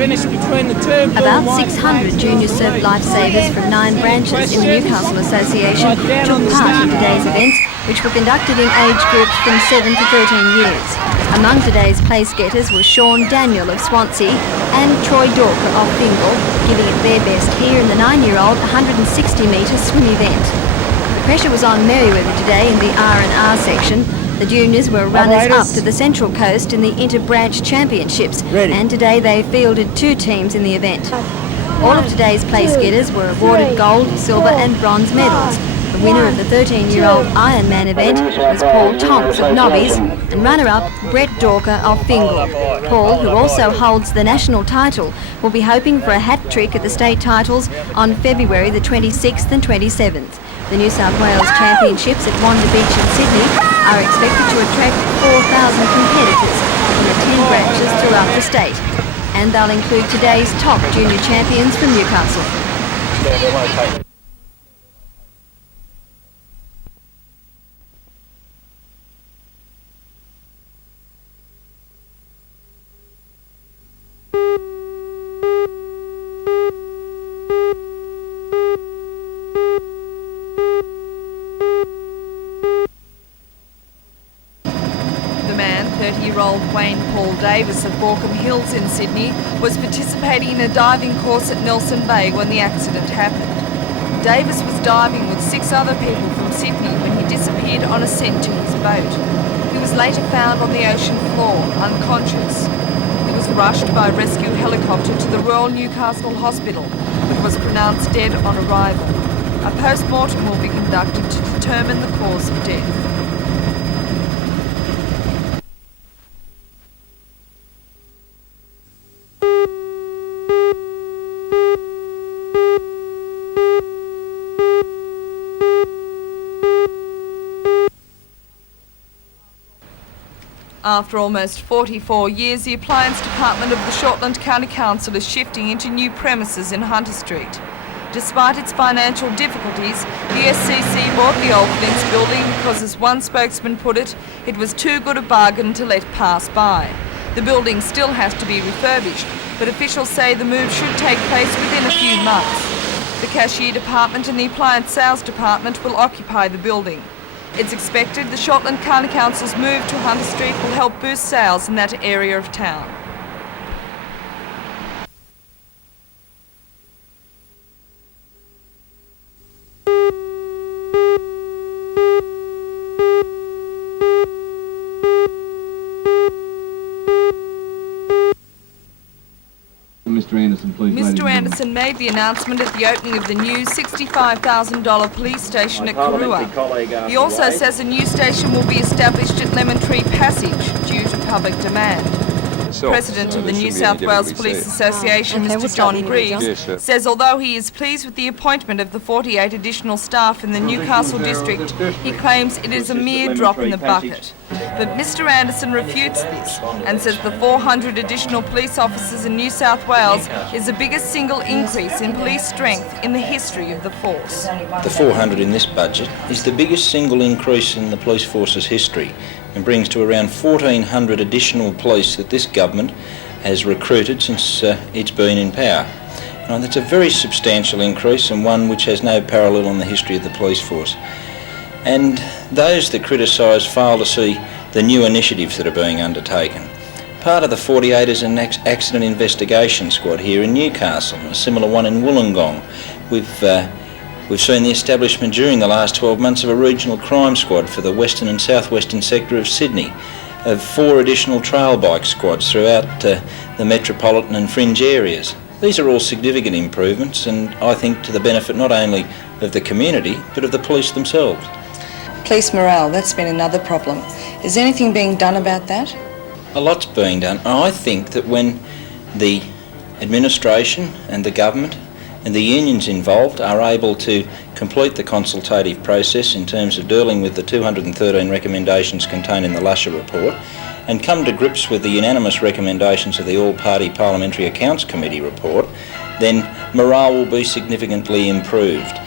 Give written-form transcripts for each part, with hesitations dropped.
About 600 junior surf lifesavers from 9 branches in the Newcastle Association took part in today's events, which were conducted in age groups from 7 to 13 years. Among today's place getters were Sean Daniel of Swansea and Troy Dorker of Fingal, giving it their best here in the 9-year-old 160-metre swim event. The pressure was on Merewether today in the R&R section. The juniors were runners-up to the Central Coast in the Inter-Branch Championships, and today they fielded 2 teams in the event. All of today's place getters were awarded gold, silver and bronze medals. The winner of the 13-year-old Ironman event was Paul Tonks of Nobbies, and runner-up Brett Dorker of Fingal. Paul, who also holds the national title, will be hoping for a hat-trick at the state titles on February the 26th and 27th. The New South Wales Championships at Wanda Beach in Sydney are expected to attract 4,000 competitors from the 10 branches throughout the state. And they'll include today's top junior champions from Newcastle. The man, 30-year-old Wayne Paul Davis of Borkham Hills in Sydney, was participating in a diving course at Nelson Bay when the accident happened. Davis was diving with 6 other people from Sydney when he disappeared on ascent to his boat. He was later found on the ocean floor, unconscious. He was rushed by a rescue helicopter to the Royal Newcastle Hospital, but was pronounced dead on arrival. A post-mortem will be conducted to determine the cause of death. After almost 44 years, the Appliance Department of the Shortland County Council is shifting into new premises in Hunter Street. Despite its financial difficulties, the SCC bought the old Flint's building because, as one spokesman put it, it was too good a bargain to let pass by. The building still has to be refurbished, but officials say the move should take place within a few months. The Cashier Department and the Appliance Sales Department will occupy the building. It's expected the Shortland County Council's move to Hunter Street will help boost sales in that area of town. Mr. Anderson, please. Mr. Anderson made the announcement at the opening of the new $65,000 police station at Karua. He also says a new station will be established at Lemon Tree Passage due to public demand. President of the New South Wales Police Association, Mr. John Greaves, says although he is pleased with the appointment of the 48 additional staff in the Newcastle district, he claims it is a mere drop in the bucket. But Mr. Anderson refutes this and says the 400 additional police officers in New South Wales is the biggest single increase in police strength in the history of the force. The 400 in this budget is the biggest single increase in the police force's history and brings to around 1,400 additional police that this government has recruited since it's been in power. Now, that's a very substantial increase and one which has no parallel in the history of the police force. And those that criticise fail to see the new initiatives that are being undertaken. Part of the 48 is an accident investigation squad here in Newcastle, a similar one in Wollongong. We've seen the establishment during the last 12 months of a regional crime squad for the western and southwestern sector of Sydney, of 4 additional trail bike squads throughout the metropolitan and fringe areas. These are all significant improvements and I think to the benefit not only of the community but of the police themselves. Police morale, that's been another problem. Is anything being done about that? A lot's being done. I think that when the administration and the government and the unions involved are able to complete the consultative process in terms of dealing with the 213 recommendations contained in the Lusher report and come to grips with the unanimous recommendations of the All-Party Parliamentary Accounts Committee report, then morale will be significantly improved.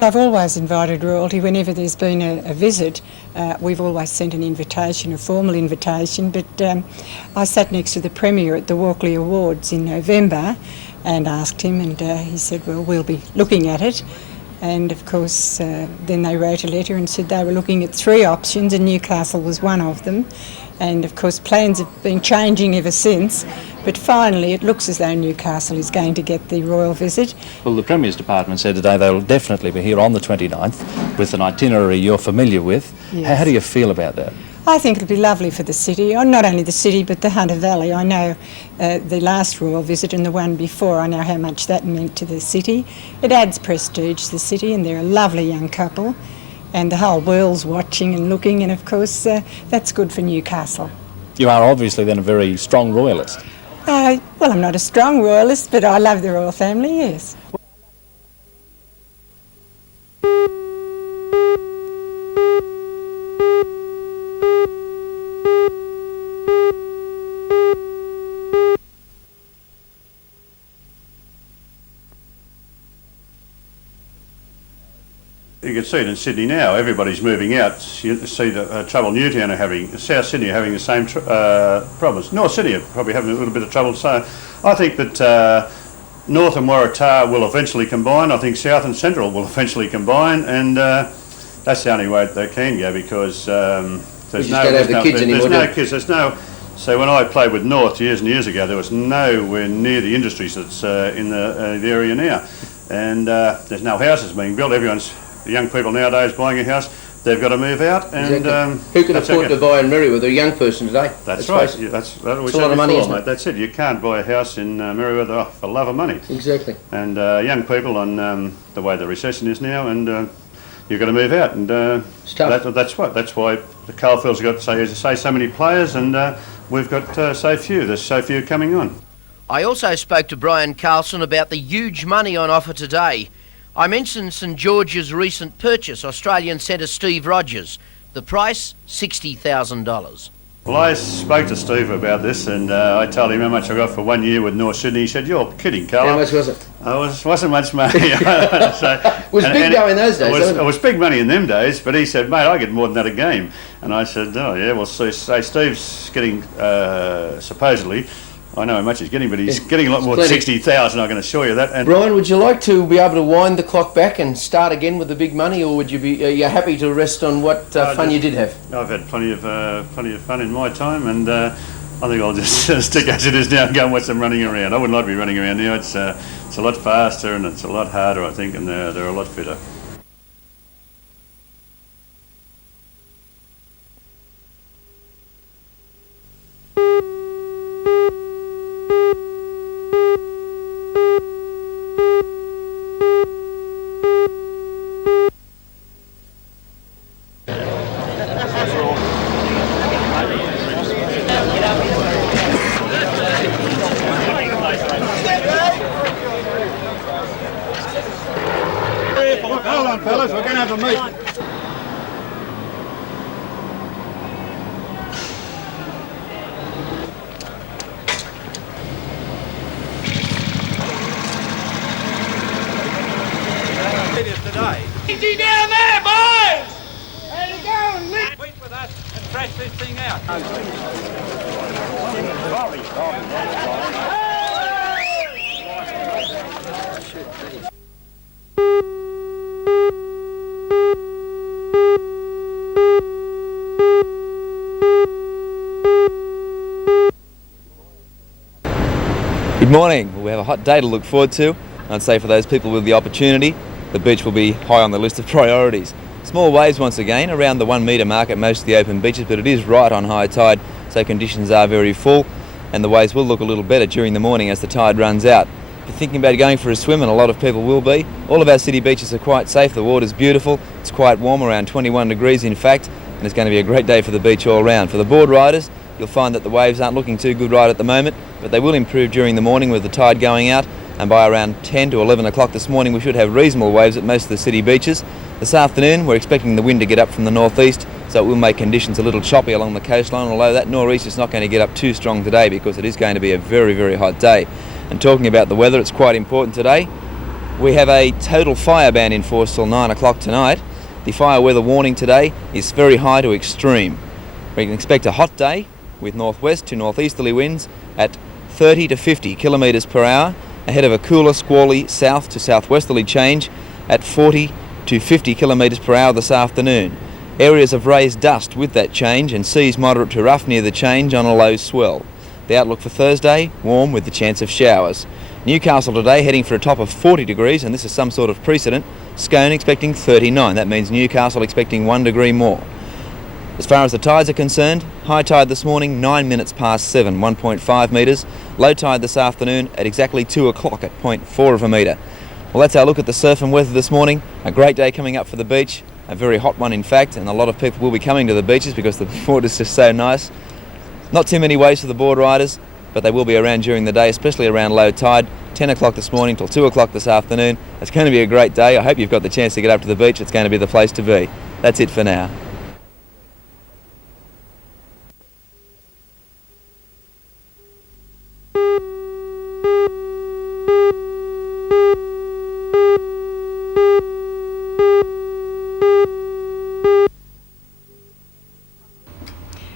I've always invited royalty whenever there's been a visit. We've always sent an invitation, a formal invitation, but I sat next to the Premier at the Walkley Awards in November and asked him, and he said, well, we'll be looking at it. And of course then they wrote a letter and said they were looking at 3 options and Newcastle was one of them. And of course plans have been changing ever since, but finally it looks as though Newcastle is going to get the royal visit. Well, the Premier's Department said today they will definitely be here on the 29th with an itinerary you're familiar with. Yes. How do you feel about that? I think it'll be lovely for the city, or not only the city but the Hunter Valley. I know the last royal visit and the one before, I know how much that meant to the city. It adds prestige to the city, and they're a lovely young couple, and the whole world's watching and looking, and of course that's good for Newcastle. You are obviously then a very strong royalist. Well, I'm not a strong royalist, but I love the royal family, yes. You can see it in Sydney now. Everybody's moving out. You see the trouble Newtown are having. South Sydney are having the same problems. North Sydney are probably having a little bit of trouble. So I think that North and Waratah will eventually combine. I think South and Central will eventually combine, and that's the only way they can go, because there's no kids. So when I played with North years and years ago, there was nowhere near the industries that's in the area now, and there's no houses being built. The young people nowadays buying a house, they've got to move out. And exactly. Who can afford to buy in Merriweather? A young person today. That's right. That's a lot of money, isn't it? That's it. You can't buy a house in Merriweather for love of money. Exactly. And young people, on the way the recession is now, and you've got to move out. And that's why the coalfields have got say so many players, and we've got so few. There's so few coming on. I also spoke to Brian Carlson about the huge money on offer today. I mentioned St George's recent purchase, Australian centre Steve Rogers. The price, $60,000. Well, I spoke to Steve about this, and I told him how much I got for 1 year with North Sydney. He said, "You're kidding, Carl." How much was it? Wasn't much money. It was big dough in those days, it was big money in them days, but he said, "Mate, I get more than that a game." And I said, "Oh yeah, well, so Steve's getting, supposedly, I know how much he's getting, but he's getting a lot more than 60,000, I can assure you that." And Brian, would you like to be able to wind the clock back and start again with the big money, or would you be? Are you happy to rest on what fun you did have? I've had plenty of fun in my time, and I think I'll just stick as it is now and go and watch them running around. I wouldn't like to be running around now. It's a lot faster and it's a lot harder, I think, and they're a lot fitter. Hold on, fellas, we're going to have a meeting. Today. Easy down there, boys! How you going, Nick? Wait with us and thrash this thing out. Good morning. We have a hot day to look forward to. I'd say for those people with the opportunity, the beach will be high on the list of priorities. Small waves once again, around the 1 metre mark at most of the open beaches, but it is right on high tide, so conditions are very full, and the waves will look a little better during the morning as the tide runs out. If you're thinking about going for a swim, and a lot of people will be, all of our city beaches are quite safe. The water's beautiful, it's quite warm, around 21 degrees in fact, and it's going to be a great day for the beach all round. For the board riders, you'll find that the waves aren't looking too good right at the moment, but they will improve during the morning with the tide going out, and by around 10 to 11 o'clock this morning we should have reasonable waves at most of the city beaches. This afternoon we're expecting the wind to get up from the northeast, so it will make conditions a little choppy along the coastline, although that nor'east is not going to get up too strong today because it is going to be a very, very hot day. And talking about the weather, it's quite important today. We have a total fire ban in force till 9 o'clock tonight. The fire weather warning today is very high to extreme. We can expect a hot day with northwest to northeasterly winds at 30 to 50 kilometres per hour, ahead of a cooler, squally south to southwesterly change at 40 to 50 kilometres per hour this afternoon. Areas of raised dust with that change and seas moderate to rough near the change on a low swell. The outlook for Thursday, warm with the chance of showers. Newcastle today heading for a top of 40 degrees, and this is some sort of precedent. Scone expecting 39. That means Newcastle expecting 1 degree more. As far as the tides are concerned, high tide this morning 9 minutes past 7, 1.5 metres. Low tide this afternoon at exactly 2 o'clock at 0.4 of a metre. Well, that's our look at the surf and weather this morning. A great day coming up for the beach, a very hot one in fact, and a lot of people will be coming to the beaches because the water's just so nice. Not too many waves for the board riders, but they will be around during the day, especially around low tide. 10 o'clock this morning till 2 o'clock this afternoon. It's going to be a great day. I hope you've got the chance to get up to the beach. It's going to be the place to be. That's it for now.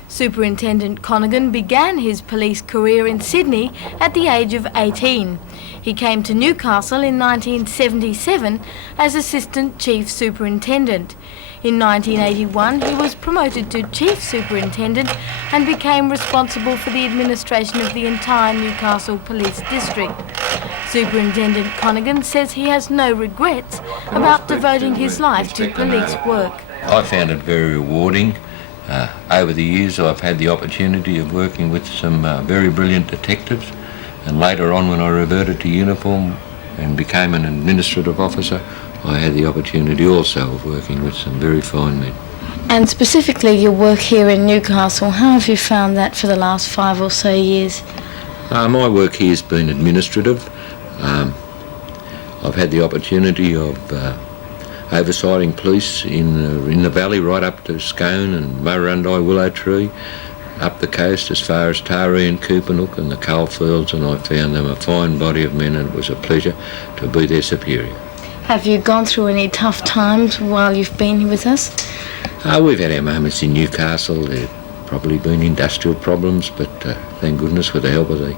Superintendent Conaghan began his police career in Sydney at the age of 18. He came to Newcastle in 1977 as Assistant Chief Superintendent. In 1981 he was promoted to Chief Superintendent and became responsible for the administration of the entire Newcastle Police District. Superintendent Conaghan says he has no regrets about devoting his life to police work. I found it very rewarding. Over the years I've had the opportunity of working with some very brilliant detectives, and later on when I reverted to uniform and became an administrative officer, I had the opportunity also of working with some very fine men. And specifically your work here in Newcastle, how have you found that for the last 5 or so years? My work here has been administrative. I've had the opportunity of oversighting police in the valley right up to Scone and Murrurundi, Willow Tree, up the coast as far as Taree and Coopanook and the coalfields, and I found them a fine body of men, and it was a pleasure to be their superior. Have you gone through any tough times while you've been with us? We've had our moments in Newcastle. There have probably been industrial problems, but thank goodness with the help of the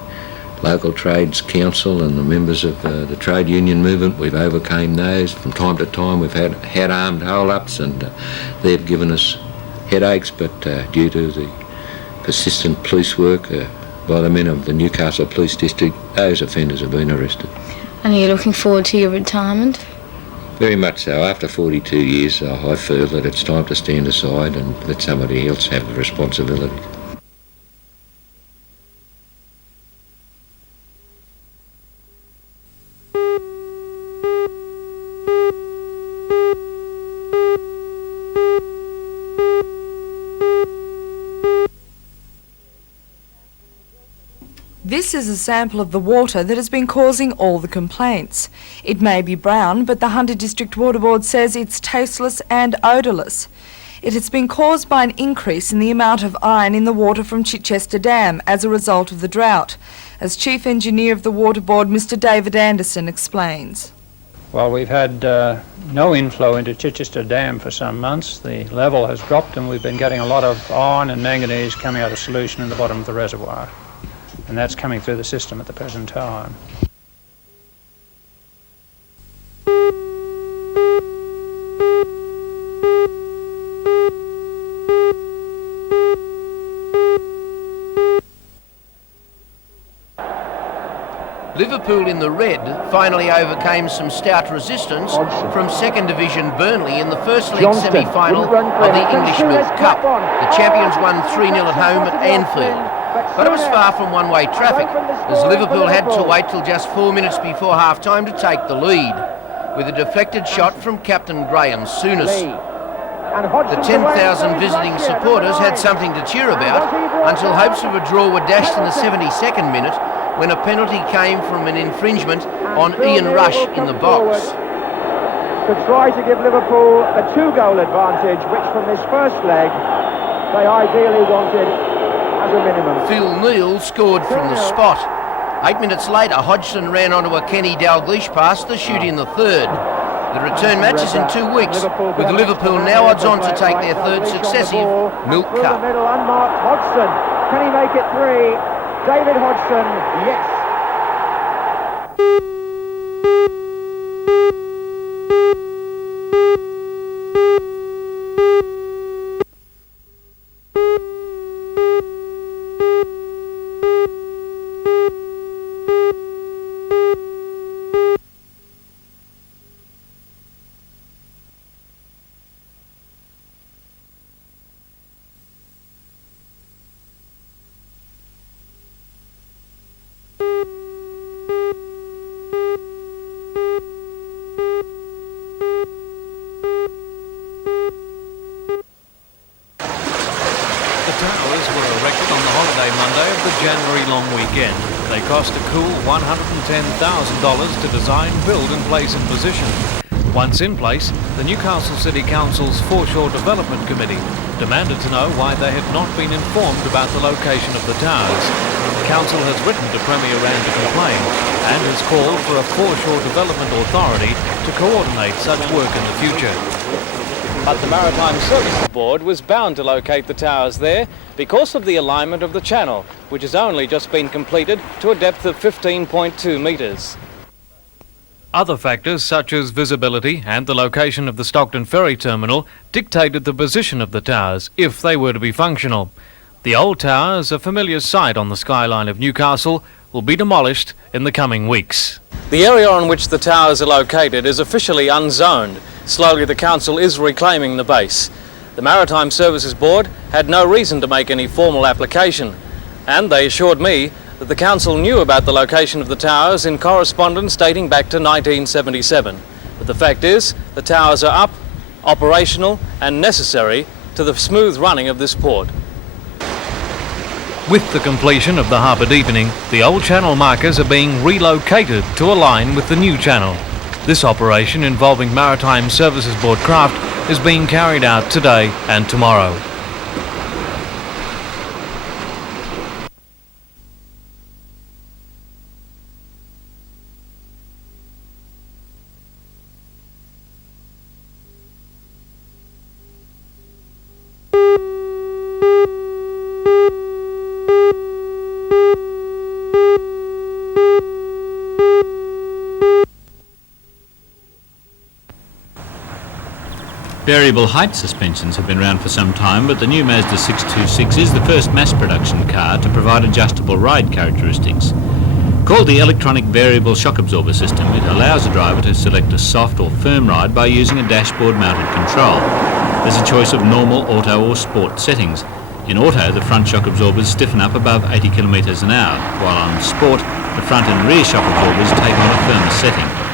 local trades council and the members of the trade union movement, we've overcame those. From time to time we've had armed hold-ups, and they've given us headaches, but due to the persistent police work by the men of the Newcastle Police District, those offenders have been arrested. And are you looking forward to your retirement? Very much so. After 42 years I feel that it's time to stand aside and let somebody else have the responsibility. This is a sample of the water that has been causing all the complaints. It may be brown, but the Hunter District Water Board says it's tasteless and odourless. It has been caused by an increase in the amount of iron in the water from Chichester Dam as a result of the drought, as Chief Engineer of the Water Board, Mr David Anderson, explains. Well, we've had no inflow into Chichester Dam for some months. The level has dropped, and we've been getting a lot of iron and manganese coming out of solution in the bottom of the reservoir. And that's coming through the system at the present time. Liverpool in the red finally overcame some stout resistance from 2nd Division Burnley in the first league semi-final of the English Milk Cup. The champions won 3-0 at home at Anfield. But it was far from one-way traffic, as Liverpool had to wait till just 4 minutes before half-time to take the lead, with a deflected shot from Captain Graham Souness. The 10,000 visiting supporters had something to cheer about until hopes of a draw were dashed in the 72nd minute when a penalty came from an infringement on Ian Rush in the box. To try to give Liverpool a 2-goal advantage, which from this first leg they ideally wanted as a minimum. Phil Neal scored from the spot, 8 minutes later, Hodgson ran onto a Kenny Dalglish pass to shoot in the third. The return match is in 2 weeks, with Liverpool now odds on to take their third successive Milk Cup. Middle, unmarked Hodgson. Can he make it 3? David Hodgson, yes. January long weekend. They cost a cool $110,000 to design, build and place in position. Once in place, the Newcastle City Council's Foreshore Development Committee demanded to know why they had not been informed about the location of the towers. The council has written to Premier Rand to complain and has called for a Foreshore Development Authority to coordinate such work in the future. But the Maritime Services Board was bound to locate the towers there because of the alignment of the channel, which has only just been completed to a depth of 15.2 metres. Other factors such as visibility and the location of the Stockton Ferry Terminal dictated the position of the towers if they were to be functional. The old towers, a familiar sight on the skyline of Newcastle, will be demolished in the coming weeks. The area on which the towers are located is officially unzoned. Slowly the council is reclaiming the base. The Maritime Services Board had no reason to make any formal application, and they assured me that the council knew about the location of the towers in correspondence dating back to 1977. But the fact is, the towers are up, operational and necessary to the smooth running of this port. With the completion of the harbour deepening, the old channel markers are being relocated to align with the new channel. This operation, involving Maritime Services Board craft, is being carried out today and tomorrow. Variable height suspensions have been around for some time, but the new Mazda 626 is the first mass production car to provide adjustable ride characteristics. Called the electronic variable shock absorber system, it allows the driver to select a soft or firm ride by using a dashboard mounted control. There's a choice of normal, auto or sport settings. In auto, the front shock absorbers stiffen up above 80 km an hour, while on sport, the front and rear shock absorbers take on a firmer setting.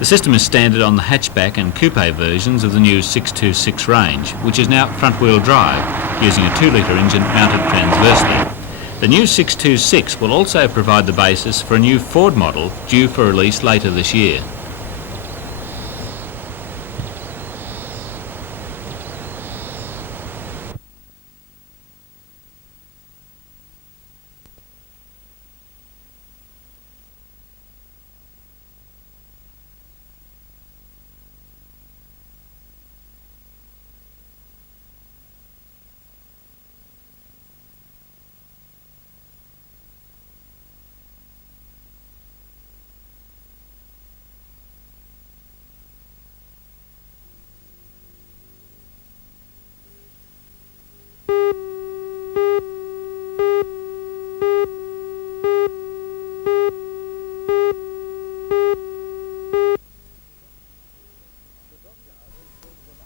The system is standard on the hatchback and coupe versions of the new 626 range, which is now front-wheel drive, using a 2-litre engine mounted transversely. The new 626 will also provide the basis for a new Ford model due for release later this year.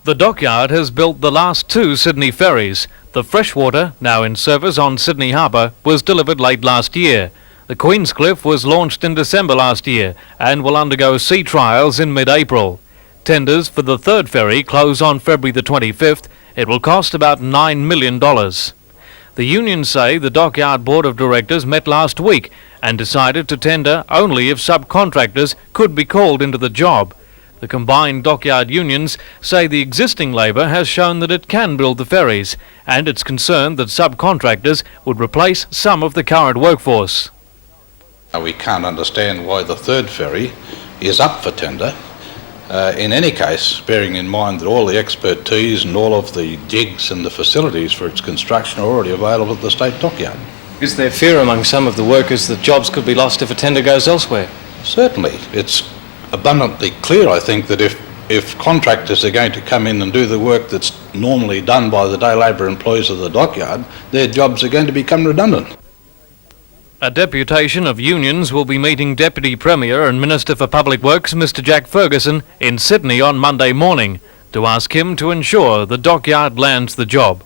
The dockyard has built the last 2 Sydney ferries. The freshwater, now in service on Sydney Harbour, was delivered late last year. The Queenscliff was launched in December last year and will undergo sea trials in mid-April. Tenders for the 3rd ferry close on February the 25th. It will cost about $9 million. The unions say the Dockyard Board of Directors met last week and decided to tender only if subcontractors could be called into the job. The combined dockyard unions say the existing labour has shown that it can build the ferries, and it's concerned that subcontractors would replace some of the current workforce. We can't understand why the third ferry is up for tender. In any case, bearing in mind that all the expertise and all of the digs and the facilities for its construction are already available at the State Dockyard. Is there fear among some of the workers that jobs could be lost if a tender goes elsewhere? Certainly. It's abundantly clear, I think, that if contractors are going to come in and do the work that's normally done by the day labour employees of the dockyard, their jobs are going to become redundant. A deputation of unions will be meeting Deputy Premier and Minister for Public Works, Mr Jack Ferguson, in Sydney on Monday morning to ask him to ensure the dockyard lands the job.